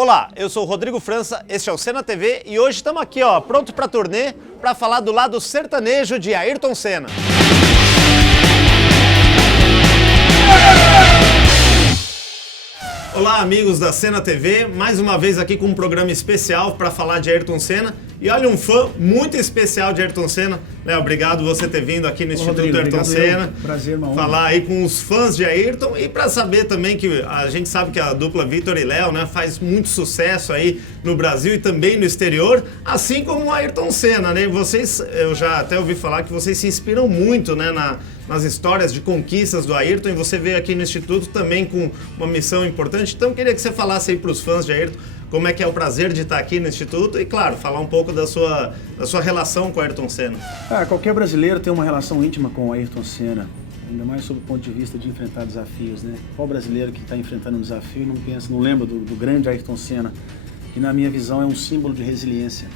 Olá, eu sou o Rodrigo França, este é o Senna TV e hoje estamos aqui, pronto para turnê, para falar do lado sertanejo de Ayrton Senna. Olá, amigos da Senna TV, mais uma vez aqui com um programa especial para falar de Ayrton Senna. E olha, um fã muito especial de Ayrton Senna. Léo, obrigado por você ter vindo aqui no Instituto Rodrigo, Ayrton Senna. Prazer, uma honra. Falar aí com os fãs de Ayrton e para saber também que a gente sabe que a dupla Vitor e Léo, né, faz muito sucesso aí no Brasil e também no exterior, assim como o Ayrton Senna, né? Vocês, eu já até ouvi falar que vocês se inspiram muito, né, nas histórias de conquistas do Ayrton, e você veio aqui no Instituto também com uma missão importante. Então, queria que você falasse aí para os fãs de Ayrton como é que é o prazer de estar aqui no Instituto e, claro, falar um pouco da sua relação com o Ayrton Senna. Qualquer brasileiro tem uma relação íntima com o Ayrton Senna, ainda mais sob o ponto de vista de enfrentar desafios, né? Qual brasileiro que está enfrentando um desafio e não lembra do grande Ayrton Senna, que na minha visão é um símbolo de resiliência.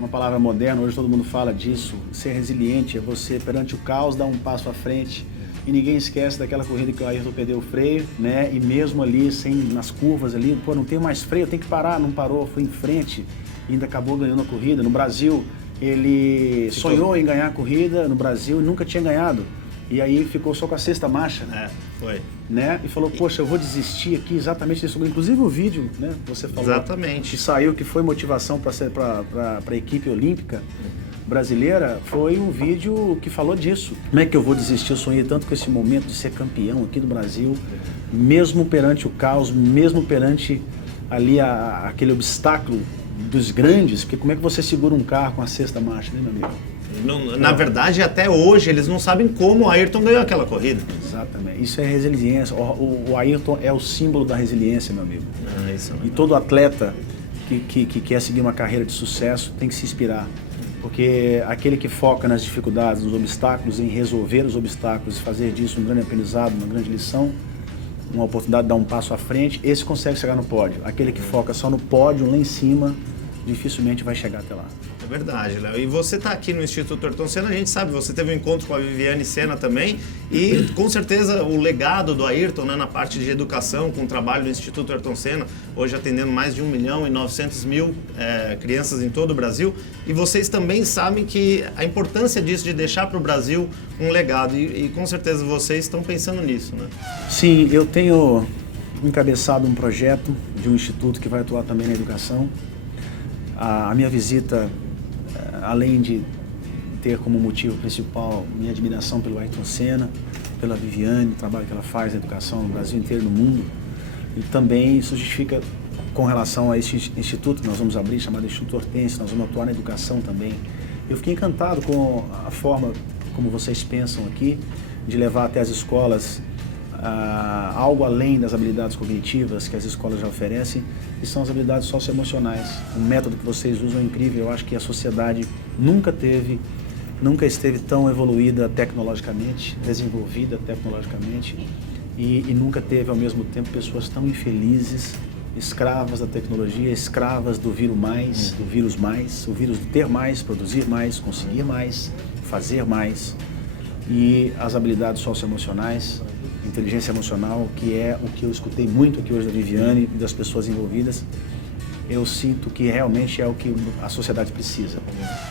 Uma palavra moderna, hoje todo mundo fala disso. Ser resiliente é você, perante o caos, dar um passo à frente. E ninguém esquece daquela corrida que o Ayrton perdeu o freio, né? E mesmo ali, nas curvas ali, não tem mais freio, tem que parar, não parou, foi em frente e ainda acabou ganhando a corrida. No Brasil, ele sonhou em ganhar a corrida no Brasil e nunca tinha ganhado. E aí ficou só com a sexta marcha. Foi. Né? E falou, poxa, eu vou desistir aqui exatamente disso. Inclusive o vídeo, né? Você falou. Exatamente. Que saiu, que foi motivação para a equipe olímpica brasileira, foi um vídeo que falou disso. Como é que eu vou desistir? Eu sonhei tanto com esse momento de ser campeão aqui do Brasil, mesmo perante o caos, mesmo perante ali aquele obstáculo dos grandes, porque como é que você segura um carro com a sexta marcha, né, meu amigo? Na verdade, até hoje, eles não sabem como o Ayrton ganhou aquela corrida. Exatamente. Isso é resiliência. O Ayrton é o símbolo da resiliência, meu amigo. Isso é e todo atleta que quer seguir uma carreira de sucesso tem que se inspirar. Porque aquele que foca nas dificuldades, nos obstáculos, em resolver os obstáculos e fazer disso um grande aprendizado, uma grande lição, uma oportunidade de dar um passo à frente, esse consegue chegar no pódio. Aquele que foca só no pódio, lá em cima, dificilmente vai chegar até lá. É verdade, Léo. E você está aqui no Instituto Ayrton Senna, a gente sabe, você teve um encontro com a Viviane Senna também, e com certeza o legado do Ayrton, né, na parte de educação, com o trabalho do Instituto Ayrton Senna, hoje atendendo mais de 1.900.000 crianças em todo o Brasil, e vocês também sabem que a importância disso, de deixar para o Brasil um legado, e com certeza vocês estão pensando nisso, né? Sim, eu tenho encabeçado um projeto de um instituto que vai atuar também na educação. A minha visita, além de ter como motivo principal minha admiração pelo Ayrton Senna, pela Viviane, o trabalho que ela faz na educação no Brasil inteiro e no mundo, e também isso justifica com relação a esse instituto que nós vamos abrir, chamado Instituto Hortência, nós vamos atuar na educação também. Eu fiquei encantado com a forma como vocês pensam aqui, de levar até as escolas algo além das habilidades cognitivas que as escolas já oferecem, que são as habilidades socioemocionais. O método que vocês usam é incrível. Eu acho que a sociedade nunca esteve tão evoluída tecnologicamente, desenvolvida tecnologicamente, e nunca teve ao mesmo tempo pessoas tão infelizes, escravas da tecnologia, escravas do vírus mais, o vírus do ter mais, produzir mais, conseguir mais, fazer mais. E as habilidades socioemocionais, inteligência emocional, que é o que eu escutei muito aqui hoje da Viviane e das pessoas envolvidas, eu sinto que realmente é o que a sociedade precisa.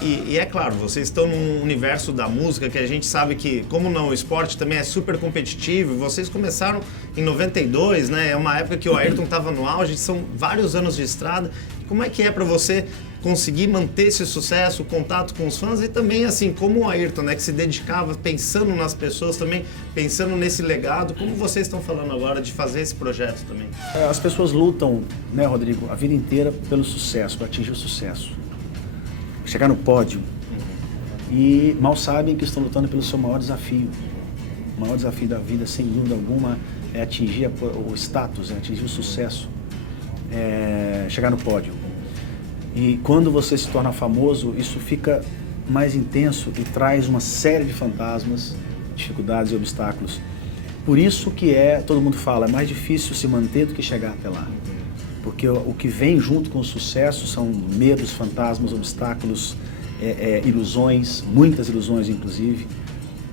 E é claro, vocês estão num universo da música que a gente sabe que, como não, o esporte também é super competitivo. Vocês começaram em 92, né? É uma época que o Ayrton estava no auge, são vários anos de estrada. Como é que é para você conseguir manter esse sucesso, o contato com os fãs e também, assim, como o Ayrton, né, que se dedicava pensando nas pessoas também, pensando nesse legado, como vocês estão falando agora de fazer esse projeto também? As pessoas lutam, né, Rodrigo, a vida inteira pelo sucesso, para atingir o sucesso, chegar no pódio, e mal sabem que estão lutando pelo seu maior desafio. O maior desafio da vida, sem dúvida alguma, é atingir o status, é atingir o sucesso, é chegar no pódio. E quando você se torna famoso, isso fica mais intenso e traz uma série de fantasmas, dificuldades e obstáculos. Por isso que todo mundo fala, é mais difícil se manter do que chegar até lá. Porque o que vem junto com o sucesso são medos, fantasmas, obstáculos, ilusões, muitas ilusões inclusive.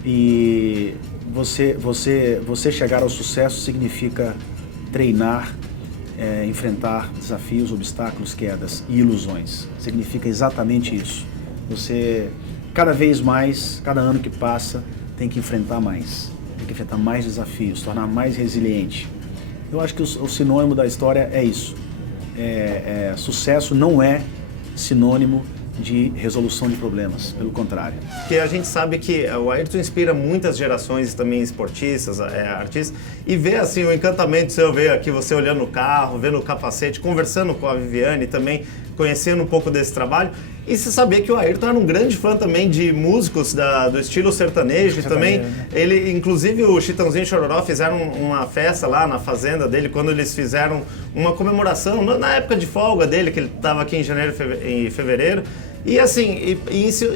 E você chegar ao sucesso significa treinar, enfrentar desafios, obstáculos, quedas e ilusões. Significa exatamente isso. Você, cada vez mais, cada ano que passa, tem que enfrentar mais. Tem que enfrentar mais desafios, tornar mais resiliente. Eu acho que o sinônimo da história é isso. Sucesso não é sinônimo de resolução de problemas, pelo contrário. Porque a gente sabe que o Ayrton inspira muitas gerações também esportistas, artistas, e ver assim o encantamento seu, ver aqui você olhando no carro, vendo o capacete, conversando com a Viviane também, conhecendo um pouco desse trabalho, e se saber que o Ayrton era um grande fã também de músicos do estilo sertanejo também. Né? Ele, inclusive o Chitãozinho e Chororó fizeram uma festa lá na fazenda dele, quando eles fizeram uma comemoração, na época de folga dele, que ele estava aqui em janeiro e fevereiro. E assim,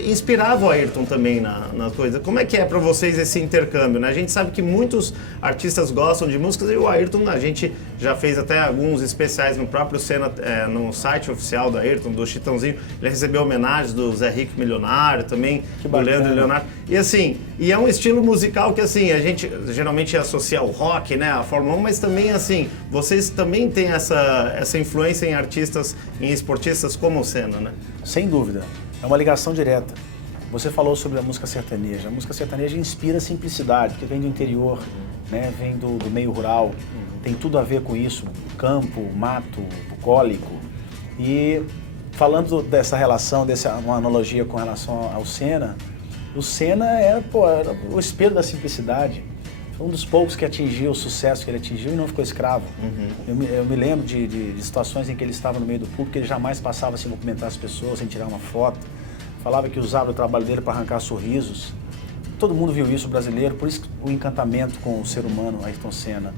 inspirava o Ayrton também na coisa. Como é que é para vocês esse intercâmbio, né? A gente sabe que muitos artistas gostam de músicas e o Ayrton, a gente já fez até alguns especiais no próprio Senna, no site oficial do Ayrton, do Chitãozinho. Ele recebeu homenagens do Zé Rico Milionário também, do Leandro e Leonardo. E assim, é um estilo musical que assim, a gente geralmente associa ao rock, né, a Fórmula 1, mas também assim, vocês também têm essa influência em artistas, em esportistas como o Senna, né? Sem dúvida. É uma ligação direta. Você falou sobre a música sertaneja. A música sertaneja inspira simplicidade, que vem do interior, né? Vem do meio rural. Tem tudo a ver com isso. Campo, mato, bucólico. E falando dessa relação, uma analogia com relação ao Senna, o Senna era o espelho da simplicidade. Foi um dos poucos que atingiu o sucesso que ele atingiu e não ficou escravo. Eu me lembro de situações em que ele estava no meio do público, ele jamais passava sem cumprimentar as pessoas, sem tirar uma foto. Falava que usava o trabalho dele para arrancar sorrisos. Todo mundo viu isso, o brasileiro, por isso o encantamento com o ser humano, Ayrton Senna.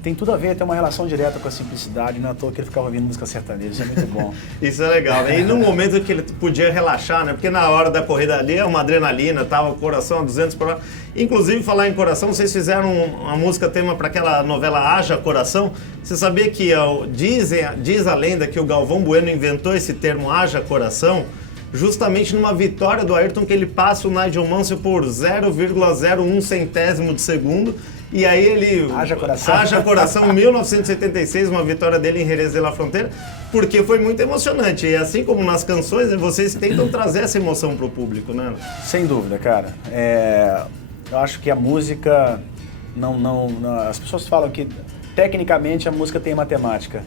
Tem tudo a ver, tem uma relação direta com a simplicidade, não é à toa que ele ficava ouvindo música sertaneja, isso é muito bom. Isso é legal, né? E no momento que ele podia relaxar, né? Porque na hora da corrida ali é uma adrenalina, tava o coração a 200 por hora. Inclusive, falar em coração, vocês fizeram uma música tema para aquela novela Haja Coração. Você sabia que diz a lenda que o Galvão Bueno inventou esse termo Haja Coração justamente numa vitória do Ayrton, que ele passa o Nigel Mansell por 0,01 centésimo de segundo. E aí ele... Haja Coração, 1976, uma vitória dele em Jerez de la Frontera, porque foi muito emocionante. E assim como nas canções, vocês tentam trazer essa emoção para o público, né? Sem dúvida, cara. Eu acho que a música... As pessoas falam que, tecnicamente, a música tem matemática.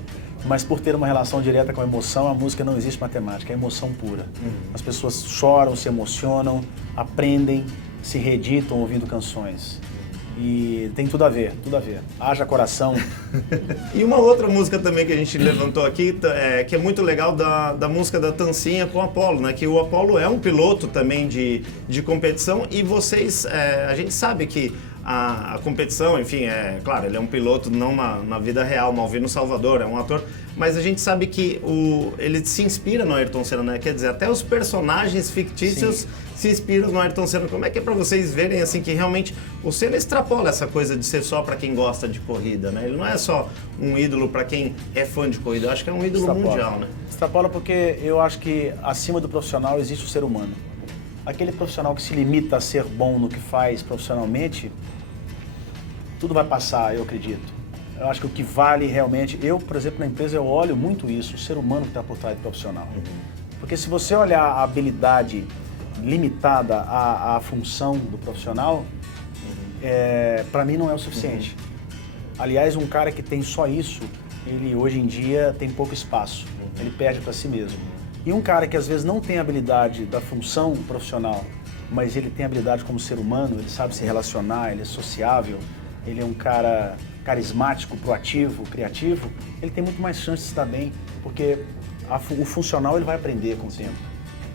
Mas por ter uma relação direta com a emoção, a música não existe matemática, é emoção pura. As pessoas choram, se emocionam, aprendem, se reeditam ouvindo canções. E tem tudo a ver, tudo a ver. Haja coração. E uma outra música também que a gente levantou aqui, que é muito legal, da música da Tancinha com o Apollo, né? Que o Apollo é um piloto também de competição e vocês, a gente sabe que a competição, enfim, claro, ele é um piloto não na vida real, Malvino Salvador, é um ator, mas a gente sabe que ele se inspira no Ayrton Senna, né? Quer dizer, até os personagens fictícios se inspiram no Ayrton Senna. Como é que é pra vocês verem, assim, que realmente o Senna extrapola essa coisa de ser só pra quem gosta de corrida, né? Ele não é só um ídolo pra quem é fã de corrida, eu acho que é um ídolo mundial, né? Extrapola porque eu acho que acima do profissional existe o ser humano. Aquele profissional que se limita a ser bom no que faz profissionalmente, tudo vai passar, eu acredito. Eu acho que o que vale realmente... Eu, por exemplo, na empresa, eu olho muito isso, o ser humano que está por trás do profissional. Porque se você olhar a habilidade limitada à função do profissional, para mim não é o suficiente. Aliás, um cara que tem só isso, ele hoje em dia tem pouco espaço. Ele perde para si mesmo. E um cara que às vezes não tem habilidade da função profissional, mas ele tem habilidade como ser humano, ele sabe se relacionar, ele é sociável, ele é um cara carismático, proativo, criativo, ele tem muito mais chance de estar bem, porque o funcional ele vai aprender com o tempo.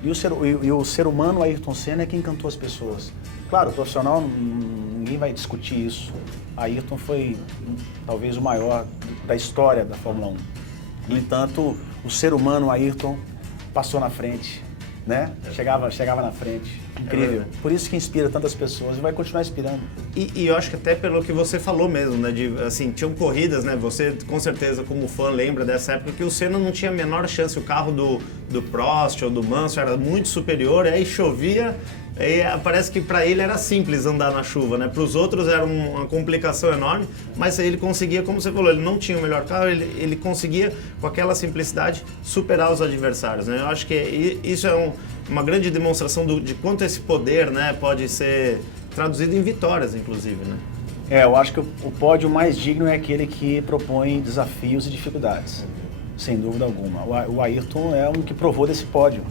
E o ser humano, Ayrton Senna, é quem encantou as pessoas. Claro, o profissional, ninguém vai discutir isso. Ayrton foi talvez o maior da história da Fórmula 1. No entanto, o ser humano, Ayrton, passou na frente, né? Chegava na frente. Incrível. Por isso que inspira tantas pessoas e vai continuar inspirando. E eu acho que até pelo que você falou mesmo, né? Assim, tinham corridas, né? Você, com certeza, como fã, lembra dessa época que o Senna não tinha a menor chance. O carro do Prost ou do Mansell era muito superior, aí chovia E parece que para ele era simples andar na chuva, né? Para os outros era uma complicação enorme, mas ele conseguia, como você falou, ele não tinha o melhor carro, ele conseguia, com aquela simplicidade, superar os adversários, né? Eu acho que isso é uma grande demonstração de quanto esse poder, né, pode ser traduzido em vitórias, inclusive, né? Eu acho que o pódio mais digno é aquele que propõe desafios e dificuldades, sem dúvida alguma. O Ayrton é um que provou desse pódio,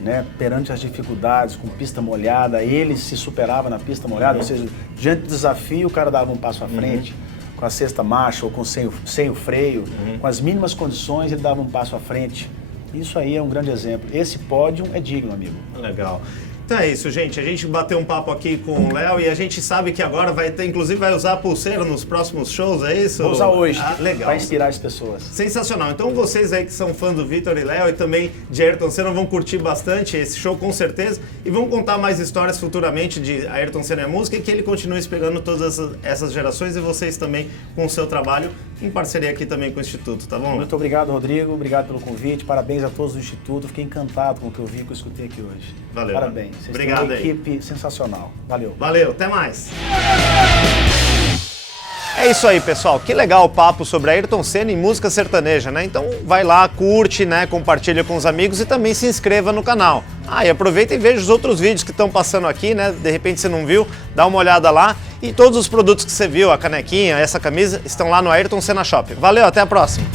né? Perante as dificuldades, com pista molhada, ele se superava na pista molhada, ou seja, diante do desafio o cara dava um passo à frente, com a sexta marcha ou sem o freio, com as mínimas condições ele dava um passo à frente. Isso aí é um grande exemplo. Esse pódio é digno, amigo. Legal. Então é isso, gente. A gente bateu um papo aqui com o Léo e a gente sabe que agora vai ter, inclusive vai usar a pulseira nos próximos shows, é isso? Vou usar hoje, legal. para inspirar as pessoas. Sensacional. Então vocês aí que são fãs do Vitor e Léo e também de Ayrton Senna vão curtir bastante esse show com certeza e vão contar mais histórias futuramente de Ayrton Senna e a música e que ele continue inspirando todas essas gerações e vocês também com o seu trabalho em parceria aqui também com o Instituto, tá bom? Muito obrigado, Rodrigo. Obrigado pelo convite. Parabéns a todos do Instituto. Fiquei encantado com o que eu vi e que eu escutei aqui hoje. Valeu. Parabéns. Vocês Obrigado têm uma aí. equipe sensacional. Valeu. Valeu, até mais. É isso aí, pessoal. Que legal o papo sobre Ayrton Senna e música sertaneja, né? Então vai lá, curte, né? Compartilha com os amigos e também se inscreva no canal. E aproveita e veja os outros vídeos que estão passando aqui, né? De repente você não viu, dá uma olhada lá. E todos os produtos que você viu, a canequinha, essa camisa, estão lá no Ayrton Senna Shop. Valeu, até a próxima.